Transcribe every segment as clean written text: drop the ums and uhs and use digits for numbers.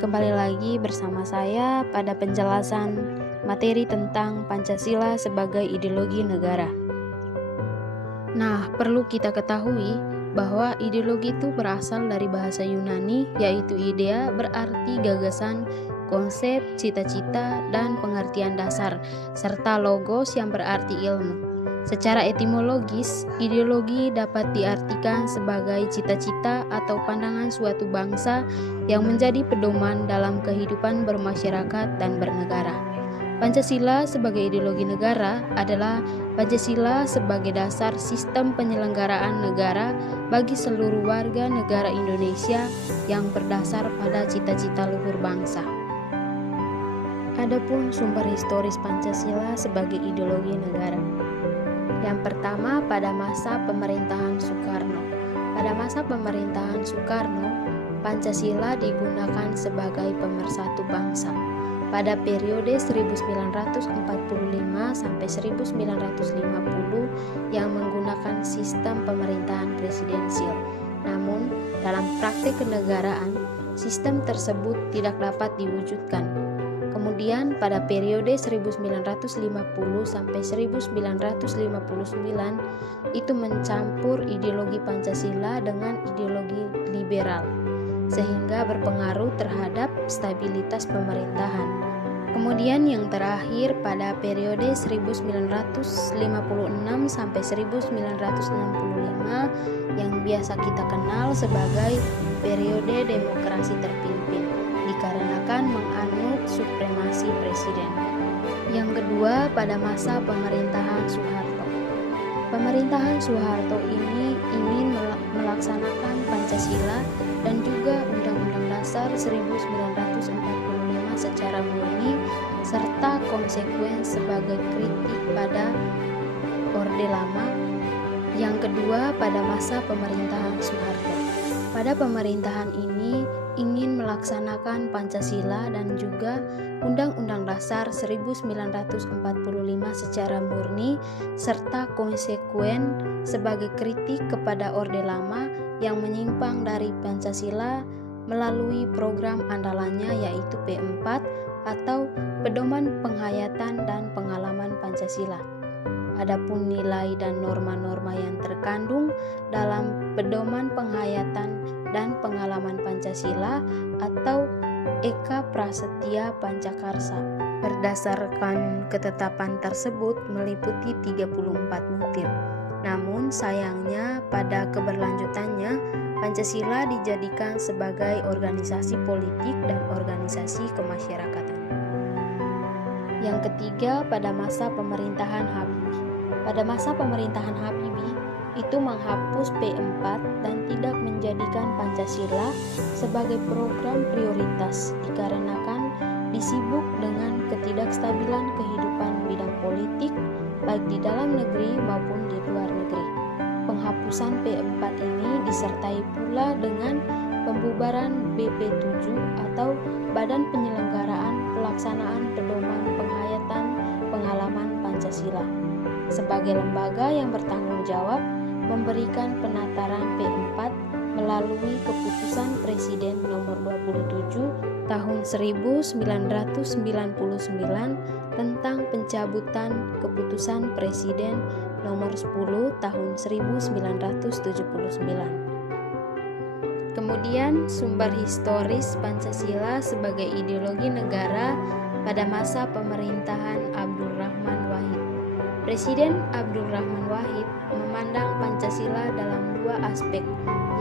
Kembali lagi bersama saya pada penjelasan materi tentang Pancasila sebagai ideologi negara. Nah, perlu kita ketahui bahwa ideologi itu berasal dari bahasa Yunani, yaitu idea berarti gagasan, konsep, cita-cita, dan pengertian dasar, serta logos yang berarti ilmu. Secara etimologis, ideologi dapat diartikan sebagai cita-cita atau pandangan suatu bangsa yang menjadi pedoman dalam kehidupan bermasyarakat dan bernegara. Pancasila sebagai ideologi negara adalah Pancasila sebagai dasar sistem penyelenggaraan negara bagi seluruh warga negara Indonesia yang berdasar pada cita-cita luhur bangsa. Adapun sumber historis Pancasila sebagai ideologi negara. Yang pertama, pada masa pemerintahan Soekarno. Pada masa pemerintahan Soekarno, Pancasila digunakan sebagai pemersatu bangsa. Pada periode 1945 sampai 1950 yang menggunakan sistem pemerintahan presidensial. Namun, dalam praktik kenegaraan, sistem tersebut tidak dapat diwujudkan. Kemudian pada periode 1950 sampai 1959 itu mencampur ideologi Pancasila dengan ideologi liberal sehingga berpengaruh terhadap stabilitas pemerintahan. Kemudian yang terakhir pada periode 1956 sampai 1965 yang biasa kita kenal sebagai periode demokrasi terpimpin dikarenakan menganut supremasi presiden. Yang kedua, pada masa pemerintahan Soeharto. Pemerintahan Soeharto ini ingin melaksanakan Pancasila dan juga Undang-Undang Dasar 1945 secara murni serta konsekuen sebagai kritik pada Orde Lama. Yang kedua, pada masa pemerintahan Soeharto. Pada pemerintahan ini ingin melaksanakan Pancasila dan juga Undang-Undang Dasar 1945 secara murni serta konsekuen sebagai kritik kepada Orde Lama yang menyimpang dari Pancasila melalui program andalannya yaitu P4 atau Pedoman Penghayatan dan Pengalaman Pancasila. Adapun nilai dan norma-norma yang terkandung dalam Pedoman Penghayatan dan Pengalaman Pancasila atau Eka Prasetya Pancakarsa. Berdasarkan ketetapan tersebut meliputi 34 butir. Namun sayangnya pada keberlanjutannya Pancasila dijadikan sebagai organisasi politik dan organisasi kemasyarakatan. Yang ketiga, pada masa pemerintahan Habibie. Pada masa pemerintahan Habibie itu menghapus P4 dan tidak menjadikan Pancasila sebagai program prioritas dikarenakan disibuk dengan ketidakstabilan kehidupan bidang politik baik di dalam negeri maupun di luar negeri. Penghapusan P4 ini disertai pula dengan pembubaran BP7 atau Badan Penyelenggaraan Pelaksanaan Pedoman Penghayatan Pengalaman Pancasila sebagai lembaga yang bertanggung jawab memberikan penataran P4 melalui keputusan Presiden nomor 27 tahun 1999 tentang pencabutan keputusan Presiden nomor 10 tahun 1979. Kemudian sumber historis Pancasila sebagai ideologi negara pada masa pemerintahan Abdurrahman Wahid. Presiden Abdurrahman Wahid memandang Pancasila dalam dua aspek,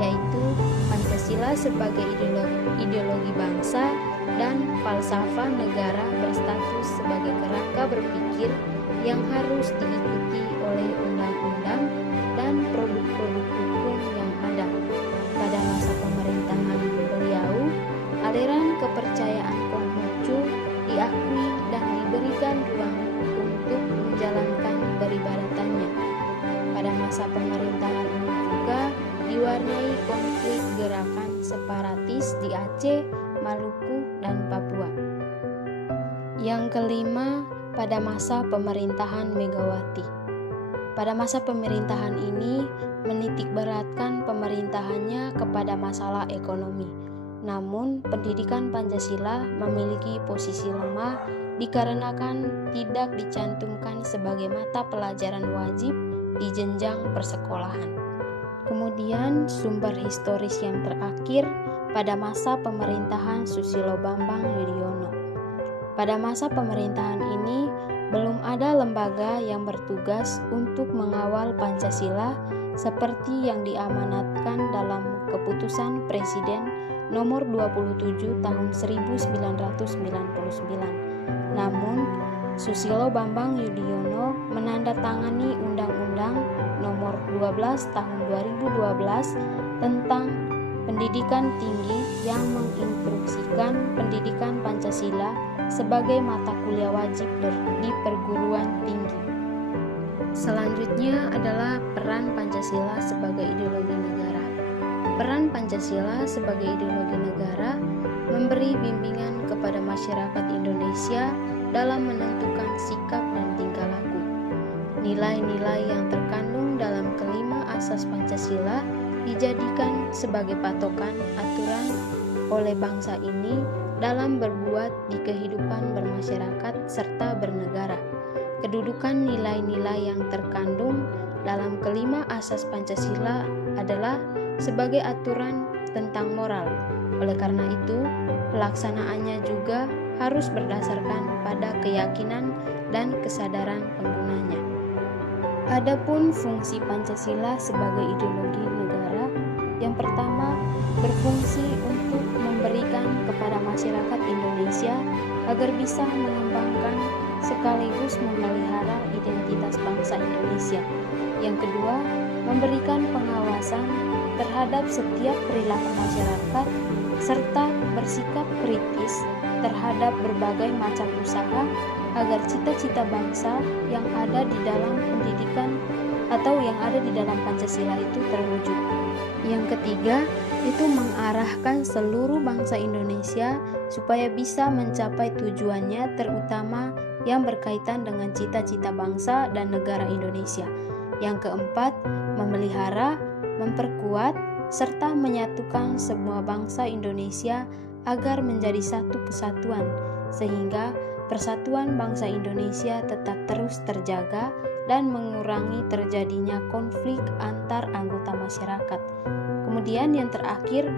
yaitu Pancasila sebagai ideologi bangsa dan falsafah negara berstatus sebagai kerangka berpikir yang harus diikuti oleh undang-undang dan produk-produk hukum yang ada. Pada masa pemerintahan beliau, aliran kepercayaan Konghucu diakui dan diberikan ruang untuk menjalankan peribadatannya. Pada masa pemerintahan ini juga diwarnai konflik gerakan separatis di Aceh, Maluku, dan Papua. Yang kelima, pada masa pemerintahan Megawati. Pada masa pemerintahan ini menitikberatkan pemerintahannya kepada masalah ekonomi. Namun, pendidikan Pancasila memiliki posisi lemah dikarenakan tidak dicantumkan sebagai mata pelajaran wajib di jenjang persekolahan. Kemudian, sumber historis yang terakhir pada masa pemerintahan Susilo Bambang Yudhoyono. Pada masa pemerintahan ini, belum ada lembaga yang bertugas untuk mengawal Pancasila seperti yang diamanatkan dalam Keputusan Presiden nomor 27 tahun 1999. Namun, Susilo Bambang Yudhoyono menandatangani Undang-Undang nomor 12 tahun 2012 tentang pendidikan tinggi yang menginstruksikan pendidikan Pancasila sebagai mata kuliah wajib di perguruan tinggi. Selanjutnya adalah peran Pancasila sebagai ideologi negara. Peran Pancasila sebagai ideologi negara memberi bimbingan kepada masyarakat Indonesia dalam menentukan sikap dan tingkah laku. Nilai-nilai yang terkandung dalam kelima asas Pancasila dijadikan sebagai patokan aturan oleh bangsa ini dalam berbuat di kehidupan bermasyarakat serta bernegara. Kedudukan nilai-nilai yang terkandung dalam kelima asas Pancasila adalah sebagai aturan tentang moral. Oleh karena itu, pelaksanaannya juga harus berdasarkan pada keyakinan dan kesadaran penggunanya. Adapun fungsi Pancasila sebagai ideologi negara, yang pertama berfungsi untuk memberikan kepada masyarakat Indonesia agar bisa mengembangkan sekaligus memelihara identitas bangsa Indonesia. Yang kedua, memberikan pengawasan terhadap setiap perilaku masyarakat serta bersikap kritis terhadap berbagai macam usaha agar cita-cita bangsa yang ada di dalam pendidikan atau yang ada di dalam Pancasila itu terwujud. Yang ketiga, itu mengarahkan seluruh bangsa Indonesia supaya bisa mencapai tujuannya, terutama yang berkaitan dengan cita-cita bangsa dan negara Indonesia. Yang keempat, memelihara, memperkuat, serta menyatukan semua bangsa Indonesia agar menjadi satu kesatuan, sehingga persatuan bangsa Indonesia tetap terus terjaga dan mengurangi terjadinya konflik antar anggota masyarakat. Kemudian yang terakhir,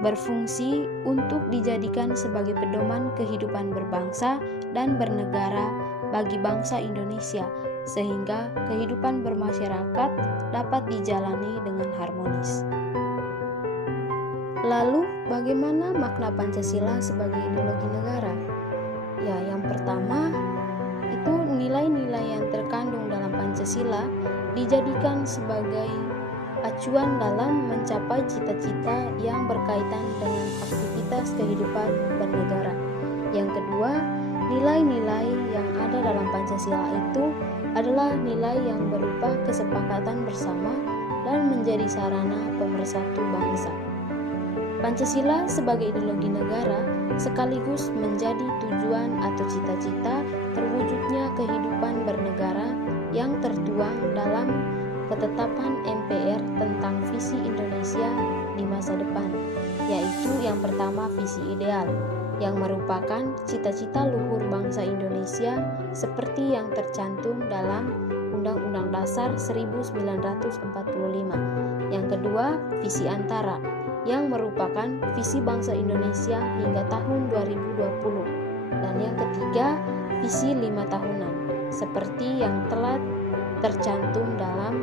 berfungsi untuk dijadikan sebagai pedoman kehidupan berbangsa dan bernegara bagi bangsa Indonesia, sehingga kehidupan bermasyarakat dapat dijalani dengan harmonis. Lalu, bagaimana makna Pancasila sebagai ideologi negara? Ya, yang pertama, itu nilai-nilai yang terkandung dalam Pancasila dijadikan sebagai acuan dalam mencapai cita-cita yang berkaitan dengan aktivitas kehidupan bernegara. Yang kedua, nilai-nilai yang ada dalam Pancasila itu adalah nilai yang berupa kesepakatan bersama dan menjadi sarana pemersatu bangsa. Pancasila sebagai ideologi negara sekaligus menjadi tujuan atau cita-cita terwujudnya kehidupan bernegara yang tertuang dalam ketetapan MPR tentang visi Indonesia di masa depan, yaitu yang pertama visi ideal, yang merupakan cita-cita luhur bangsa Indonesia seperti yang tercantum dalam Undang-Undang Dasar 1945. Yang kedua, visi antara, yang merupakan visi bangsa Indonesia hingga tahun 2020. Dan yang ketiga, visi 5 tahunan, seperti yang telah tercantum dalam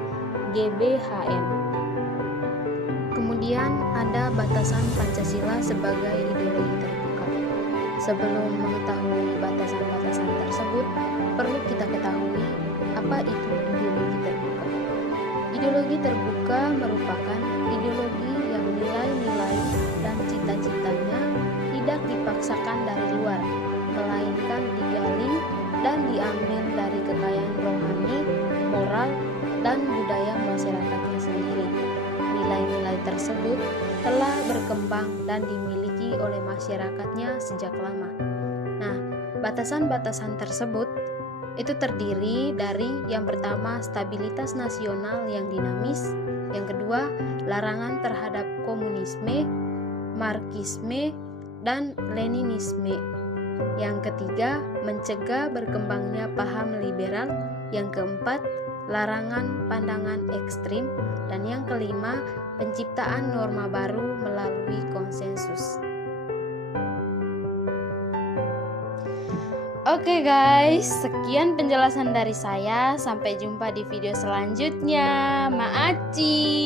GBHN. Kemudian ada batasan Pancasila sebagai ideologi terbuka. Sebelum mengetahui batasan-batasan tersebut, perlu kita ketahui apa itu ideologi terbuka. Ideologi terbuka merupakan ideologi yang nilai-nilai dan cita-citanya tidak dipaksakan dari luar, melainkan digali dan diambil dari kekayaan rohani, moral, dan budaya masyarakatnya sendiri. Nilai-nilai tersebut telah berkembang dan dimiliki oleh masyarakatnya sejak lama. Nah, batasan-batasan tersebut itu terdiri dari yang pertama stabilitas nasional yang dinamis, yang kedua larangan terhadap komunisme, Marxisme, dan Leninisme. Yang ketiga, mencegah berkembangnya paham liberal. Yang keempat, larangan pandangan ekstrim. Dan yang kelima, penciptaan norma baru melalui konsensus. Oke guys, sekian penjelasan dari saya. Sampai jumpa di video selanjutnya. Maaci.